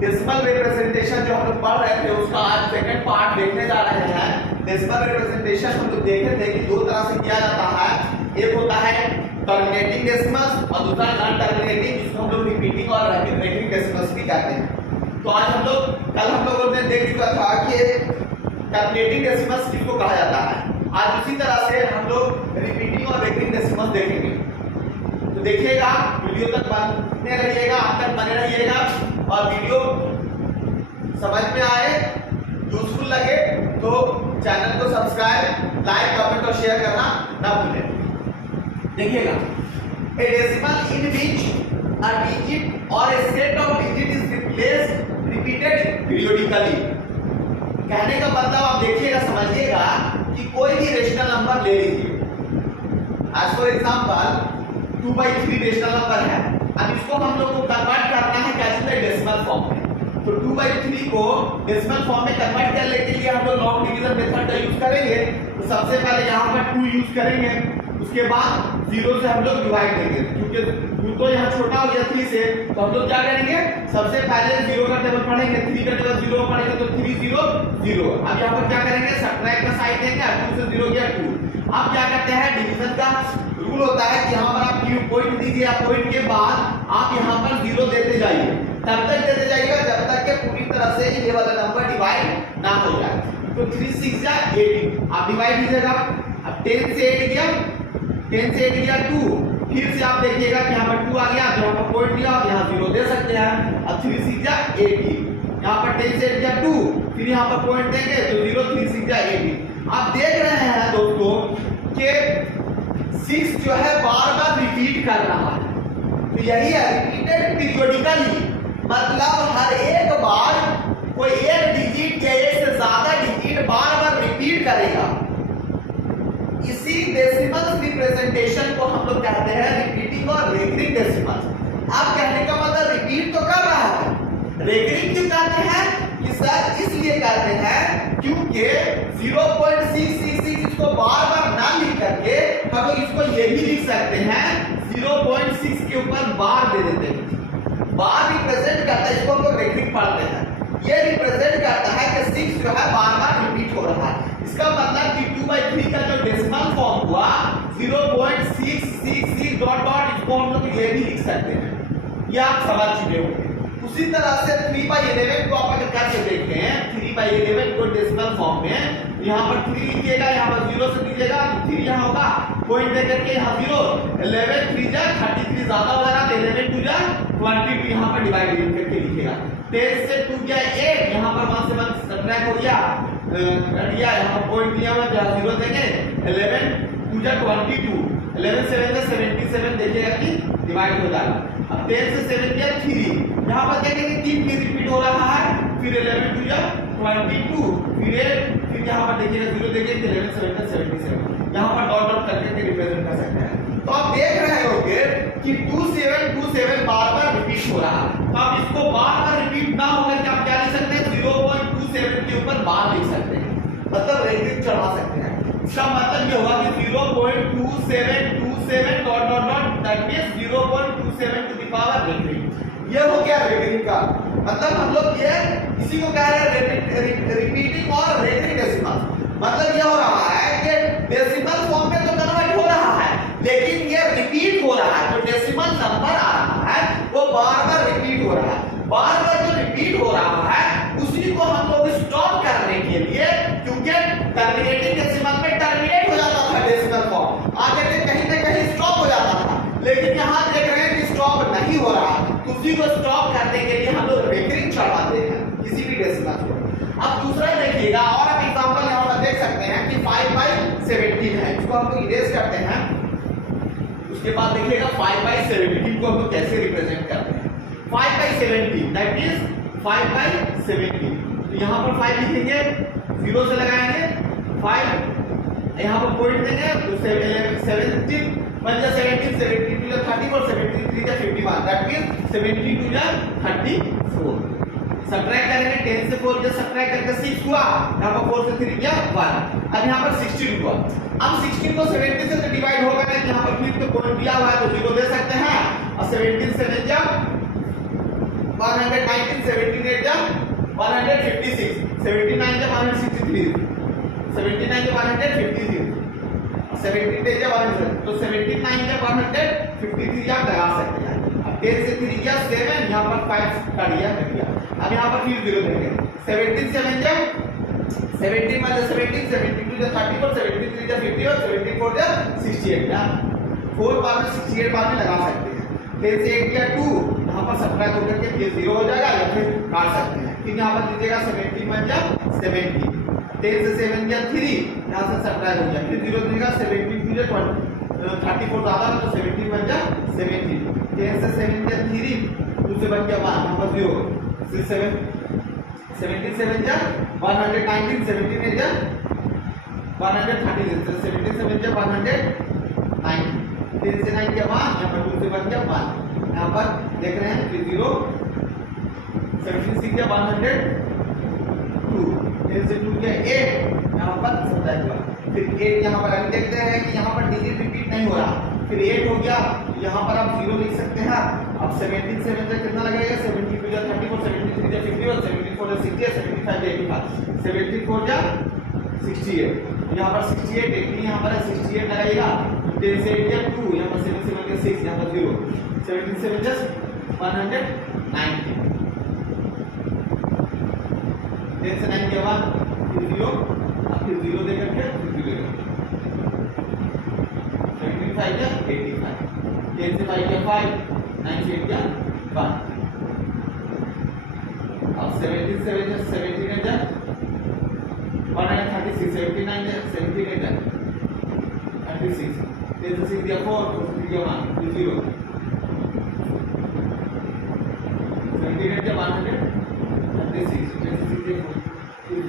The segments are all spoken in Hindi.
डेसिमल रिप्रेजेंटेशन जो हम लोग पढ़ रहे थे उसका आज सेकंड पार्ट देखने जा रहे हैं। डेसिमल रिप्रेजेंटेशन हम लोग देखे थे कि दो तरह से किया जाता है, एक होता है टर्मिनेटिंग डेसिमल्स और दूसरा नॉन टर्मिनेटिंग, जिसको हम लोग रिपीटिंग और रेकरिंग डेसिमल्स भी कहते हैं। तो आज कल हम लोगों ने देख चुका था कि टर्मिनेटिंग डेसिमल्स किसको कहा जाता है। आज उसी तरह से हम लोग रिपीटिंग और रेकरिंग डेसिमल्स देखेंगे। तो देखिएगा, वीडियो तक बने रहिएगा, आप तक बने रहिएगा और वीडियो समझ में आए, यूजफुल लगे तो चैनल को सब्सक्राइब, लाइक, कमेंट और शेयर करना ना भूलें। देखिएगा, ए decimal in which a digit और a set of digit is replaced repeated periodically. कहने का मतलब आप देखिएगा, समझिएगा कि कोई भी रेशनल नंबर ले लीजिए। As for example 2/3 rational number है। अब इसको हम लोग को कन्वर्ट करना है कैसे, डेसिमल फॉर्म में। तो 2/3 को डेसिमल फॉर्म में कन्वर्ट करने के लिए हम लोग लॉन्ग डिवीजन मेथड का यूज करेंगे। तो सबसे पहले यहाँ पर 2 यूज करेंगे, उसके बाद 0 से हम लोग डिवाइड करेंगे, क्योंकि 2 तो यहाँ छोटा हो गया 3 से, तो हम लोग क्या करेंगे, सबसे पहले 0 का टेबल पढ़ेंगे, 3 का टेबल 0 पढ़ेंगे तो 3 0 0। अब यहाँ पर क्या करेंगे, सबट्रैक्ट का साइन देंगे, 2 से 0 गया 2। अब क्या करते हैं, डिवीजन का रूल होता है कि यहाँ पर आप पॉइंट दीजिए, आप पॉइंट के बाद आप यहाँ पर 0 देते जाइए, तब तक देते जाइएगा जब तक कि पूरी तरह से ये वाला नंबर डिवाइड ना हो जाए। तो 3 6 जा 18, आप डिवाइड कीजिएगा। अब 10 से 8 गया, 10 से 8 गया 2, फिर से आप देखिएगा कि यहाँ पर 2 आ गया, तो यहाँ पर पॉइंट दिया, आप यहाँ 0 दे सकते हैं। अब 3 6 जा 18, यहाँ पर 10 से 8 गया 2, फिर यहाँ पर पॉइंट देंगे तो 0 3 6 जा 18। आप देख रहे हैं दोस्तों कि 6 जो है बार बार रिपीट कर रहा है, तो यही है रिपीटेड पीरियोडिकली, मतलब हर एक बार कोई एक डिजिट या एक से ज्यादा डिजिट बार बार रिपीट करेगा। इसी डेसिमल रिप्रेजेंटेशन को हम लोग कहते हैं रिपीटिंग और रेकरिंग डेसिमल्स। आप कहने का मतलब रिपीट तो कर रहा है, रेकरिंग क्यों कहते हैं कि सर इसलिए कहते हैं क्योंकि 0.666 इसको बार बार ना लिख करके हम लोग इसको ये भी लिख सकते हैं 0.6 के ऊपर बार दे देते हैं। बार रिप्रेजेंट करता है, इसको हम लोग रेकरिंग पढ़ते हैं। ये रिप्रेजेंट करता है कि 6 जो है बार बार रिपीट हो रहा है। इसका मतलब कि 2/3 का जो डेसिमल फॉर्म हुआ 0.666 डॉट डॉट, इसको हम लोग ये भी लिख सकते हैं। ये आप समझ चुके होंगे। उसी तरह से 3/11 को आप अगर करके देखें, 3/11 को डेसिमल फॉर्म में यहाँ पर 3 लिखिएगा, यहाँ पर 0 से दीजिएगा, 3 यहाँ होगा, पॉइंट दे करके यहाँ 0, 11 3 जा 33 ज्यादा हो जाएगा, 11 2 जा 22, यहाँ पर डिवाइड करके लिखिएगा। 10 से 2 गया 8, यहाँ पर 1 से 1 सब्ट्रैक्ट हो गया, यहाँ पर पॉइंट दिया हुआ है, 0 देंगे, 11 2 जा 22, 11 7 जा 77, देखिएगा कि डिवाइड हो जाएगा। अब 10 से 7 गया 3, यहाँ पर देखेंगे 3 फिर रिपीट हो रहा है, फिर 11 2 जा 22, फिर यहाँ पर देखिएगा 0 देंगे, 11 7 जा 77, यहाँ पर डॉट डॉट करके रिप्रेजेंट कर सकते हैं। तो आप देख रहे होंगे कि 2727 बार बार रिपीट हो रहा है। तो आप इसको बार बार रिपीट ना होकर के आप क्या लिख सकते हैं, 0.27 के ऊपर बार लिख सकते हैं, मतलब रेकरिंग चढ़ा सकते हैं। इसका मतलब ये हुआ कि 0.2727 dot dot dot, that means 0.27 to the power recurring. ये हो गया रेकरिंग का मतलब। हम लोग ये इसी को कह रहे हैं रिपीटिंग और रेकरिंग डेसिमल। मतलब ये हो रहा है कि डेसिमल फॉर्म में तो कन्वर्ट हो रहा है, लेकिन ये रिपीट हो रहा है। जो डेसिमल नंबर आ रहा है वो बार बार रिपीट हो रहा है। बार बार जो रिपीट हो रहा है उसी को हम लोग स्टॉप करने के लिए, क्योंकि टर्मिनेटिंग डेसिमल में टर्मिनेट हो जाता था डेसिमल फॉर्म, आगे के कहीं ना कहीं स्टॉप हो जाता था, लेकिन यहाँ देख रहे हैं कि स्टॉप नहीं हो रहा। उसी को स्टॉप करने के लिए हम लोग रेकरिंग चढ़ाते हैं किसी भी डेसिमल को। अब दूसरा देखिएगा, और आप एग्जांपल यहाँ पर देख सकते हैं कि 5/17 है, इसको हम लोग इरेज करते हैं। उसके बाद देखिएगा 5/17 को हम लोग कैसे रिप्रेजेंट करते हैं। 5/17 दैट मींस 5/17, तो यहाँ पर 5 लिखेंगे, 0 से लगाएंगे 5, यहाँ पर पॉइंट देंगे, तो 17 1 जा 17, 17 2 जा 30 और 17 3 जा 51, दैट मींस 72 जा 34। सब्ट्रैक्ट करेंगे, 10 से 4 जब सब्ट्रैक्ट करके 6 हुआ, यहाँ पर 4 से 3 गया 1। अब यहाँ पर 16 हुआ। अब 16 को 70 से डिवाइड होगा ना, यहाँ पर फिर तो पॉइंट दिया हुआ है तो 0 दे सकते हैं, और 17 से जब 119 17 8 जा 156, 79 जा 163, 79 जा 156, 17 8 जा 100, तो 79 जा 153 आप लगा सकते हैं। अब 10 से 3 गया 7, यहाँ पर 5 काट दिया कट गया। अब यहाँ पर फिर 0 देंगे, 17 7 जा 17 में 17, 72 जा 34, 73 जा 50 और 74 जा 68 ना 4 बार में 68 बार में लगा सकते हैं। 10 से 8 गया 2, यहाँ पर सब्ट्रैक्ट होकर के फिर 0 हो जाएगा या फिर काट सकते हैं। फिर यहाँ पर दीजिएगा 70 में जा 70, 10 से 7 गया 3, यहाँ से सब्ट्रैक्ट हो गया, फिर 0 दीजिएगा 72 जा 34 ज्यादा तो 70 में जा 70, 10 से 7 गया 3, 2 से बच गया 1, यहाँ पर 0, फिर 77 जा 119, 17 जा 136, 77 जा 109, 10 से 9 गया 1, यहाँ पर 2 से बच गया 1, यहाँ पर देख रहे हैं फिर 0, 76 गया 102, 10 से 2 गया 8, यहाँ पर 27 हुआ, फिर 8 यहाँ पर अभी देखते हैं कि यहाँ पर डिजिट रिपीट नहीं हो रहा, फिर 8 हो गया, यहाँ पर आप 0 लिख सकते हैं। अब 17 से कितना लगेगा, 72 जा 34, 73 जा 50 और 74 जा 60, 75 जा 85, 74 जा 68, यहाँ पर 68, 80 यहाँ पर 68 लगाइएगा, 10 से 8 गया 2, यहाँ पर 7 से 1 गया 6, यहाँ पर 0, 77 जा 190, 10 से 9 गया 1, फिर 0, फिर 0 देकर के फिर 0 75 जा 85, 10 से 5 गया 5, 9 से 8 गया 1, अब 77 जा 17 जा 136, 79 जा 17 जा 36, 10 से 6 गया 4, 4 से 3 गया 1, फिर 0, 78 जा 136, 10 से 6 गया 4, फिर 0,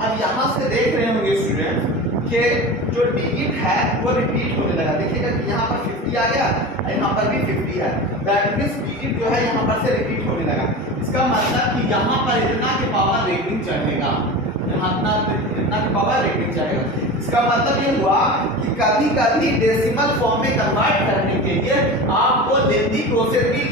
अब यहाँ से देख रहे होंगे स्टूडेंट कि जो डिजिट है वो रिपीट होने लगा। देखिएगा कि यहाँ पर 50 आ गया और यहाँ पर भी 50 है, दैट मींस डिजिट जो है यहाँ पर से रिपीट होने लगा। इसका मतलब कि यहाँ पर इतना के पावर रेटिंग चढ़ेगा, यहाँ इतना के पावर रेटिंग चढ़ेगा। इसका मतलब ये हुआ कि कभी कभी डेसिमल फॉर्म में कन्वर्ट करने के लिए आपको लेंथी प्रोसेस भी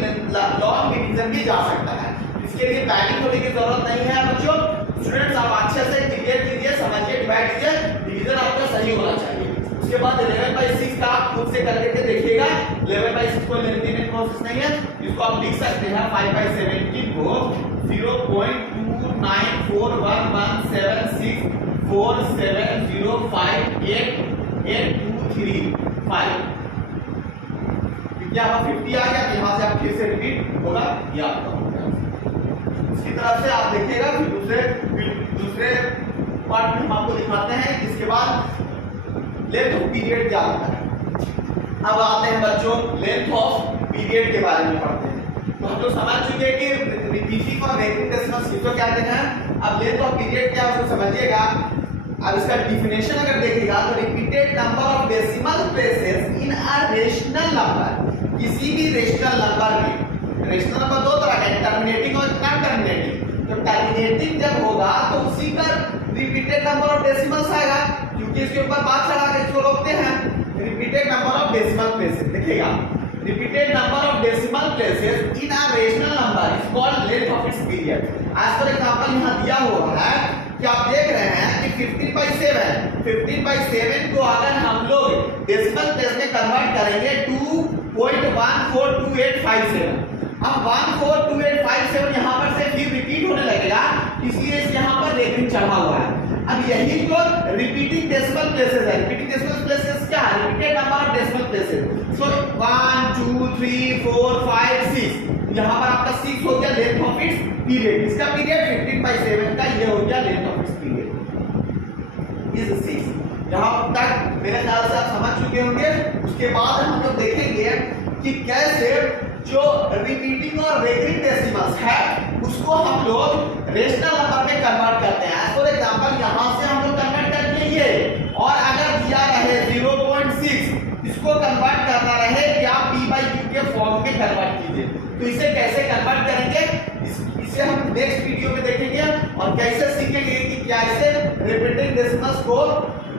लॉन्ग डिवीजन भी जा सकता है। इसके लिए पैनिक होने की जरूरत नहीं है बच्चों। स्टूडेंट्स आप अच्छे से क्लियर कीजिए, समझिए, डिवाइड कीजिए, डिवीजन आपका सही होना चाहिए। उसके बाद 11/6 का आप खुद से करके देखिएगा। 11/6 कोई लेंथी प्रोसेस नहीं है, इसको आप लिख सकते हैं 5/17 को 0.2941176470588235। यहाँ 50 आ गया, यहाँ से आप फिर से रिपीट होगा ये आपका। इसकी तरफ से आप देखिएगा, फिर दूसरे पार्ट में हम आपको दिखाते हैं। इसके बाद लेंथ ऑफ पीरियड क्या होता है। अब आते हैं बच्चों लेंथ ऑफ पीरियड के बारे में पढ़ते हैं। तो हम लोग समझ चुके हैं कि रिपीटिंग और रेटिंग डेसिमल इसको क्या कहते हैं। अब लेंथ ऑफ पीरियड क्या है उसको समझिएगा। अब इसका डिफिनेशन अगर देखिएगा तो repeated number of decimal places in a rational number, किसी भी रेशनल नंबर में, रेशनल नंबर दो तरह के, टर्मिनेटिंग और नॉन टर्मिनेटिंग। तो टर्मिनेटिंग जब होगा तो उसी का रिपीटेड नंबर ऑफ डेसिमल्स आएगा, क्योंकि इसके ऊपर बात चढ़ा के इसको रोकते हैं। Repeated number of decimal places देखिएगा, repeated number of decimal places in a rational number is called length of its period. As for example यहां दिया हुआ है कि आप देख रहे हैं कि 15/7 को अगर हम लोग डेसिमल प्लेस में कन्वर्ट करेंगे 2.142857, अब 142857 यहाँ पर से फिर रिपीट होने लगेगा, इसलिए यहाँ पर रेटिंग चढ़ा हुआ है। अब यही जो रिपीटिंग डेसिमल प्लेसेस है, रिपीटिंग डेसिमल प्लेसेस क्या है, repeated number of decimal places. सो 1 2 3 4 5 6, यहाँ पर आपका 6 हो गया लेंथ ऑफ इट्स पीरियड। इसका पीरियड 15/7 का ये हो गया length of its period is 6। यहाँ तक मेरे ख्याल से आप समझ चुके होंगे। उसके बाद हम लोग देखेंगे कि कैसे जो रिपीटिंग और रेकरिंग डेसिमल्स है उसको हम लोग रेशनल नंबर में कन्वर्ट करते हैं। फॉर एग्जांपल यहां से हम लोग कन्वर्ट कर लिए और अगर दिया रहे 0.6 इसको कन्वर्ट करना रहे कि आप p/q के फॉर्म में कन्वर्ट कीजिए, तो इसे कैसे कन्वर्ट करेंगे इसे हम नेक्स्ट वीडियो में देखेंगे और कैसे सीखेंगे कि कैसे रिपीटिंग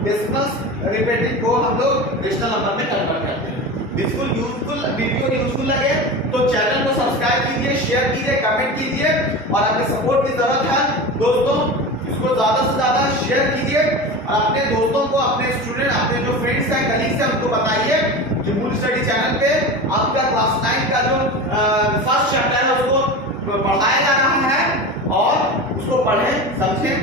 डेसिमल्स रिपीटिंग को हम लोग रेशनल नंबर में कन्वर्ट करते हैं। बिल्कुल यूजफुल वीडियो यूजफुल लगे तो चैनल को सब्सक्राइब कीजिए, शेयर कीजिए, कमेंट कीजिए और अपने सपोर्ट की जरूरत है दोस्तों। इसको ज्यादा से ज्यादा शेयर कीजिए और अपने दोस्तों को, अपने स्टूडेंट, अपने जो फ्रेंड्स हैं, कलीग्स हैं, उनको बताइए कि मूल स्टडी चैनल पे आपका क्लास 9 का जो फर्स्ट चैप्टर है उसको पढ़ाया जा रहा है और उसको पढ़ें, समझें।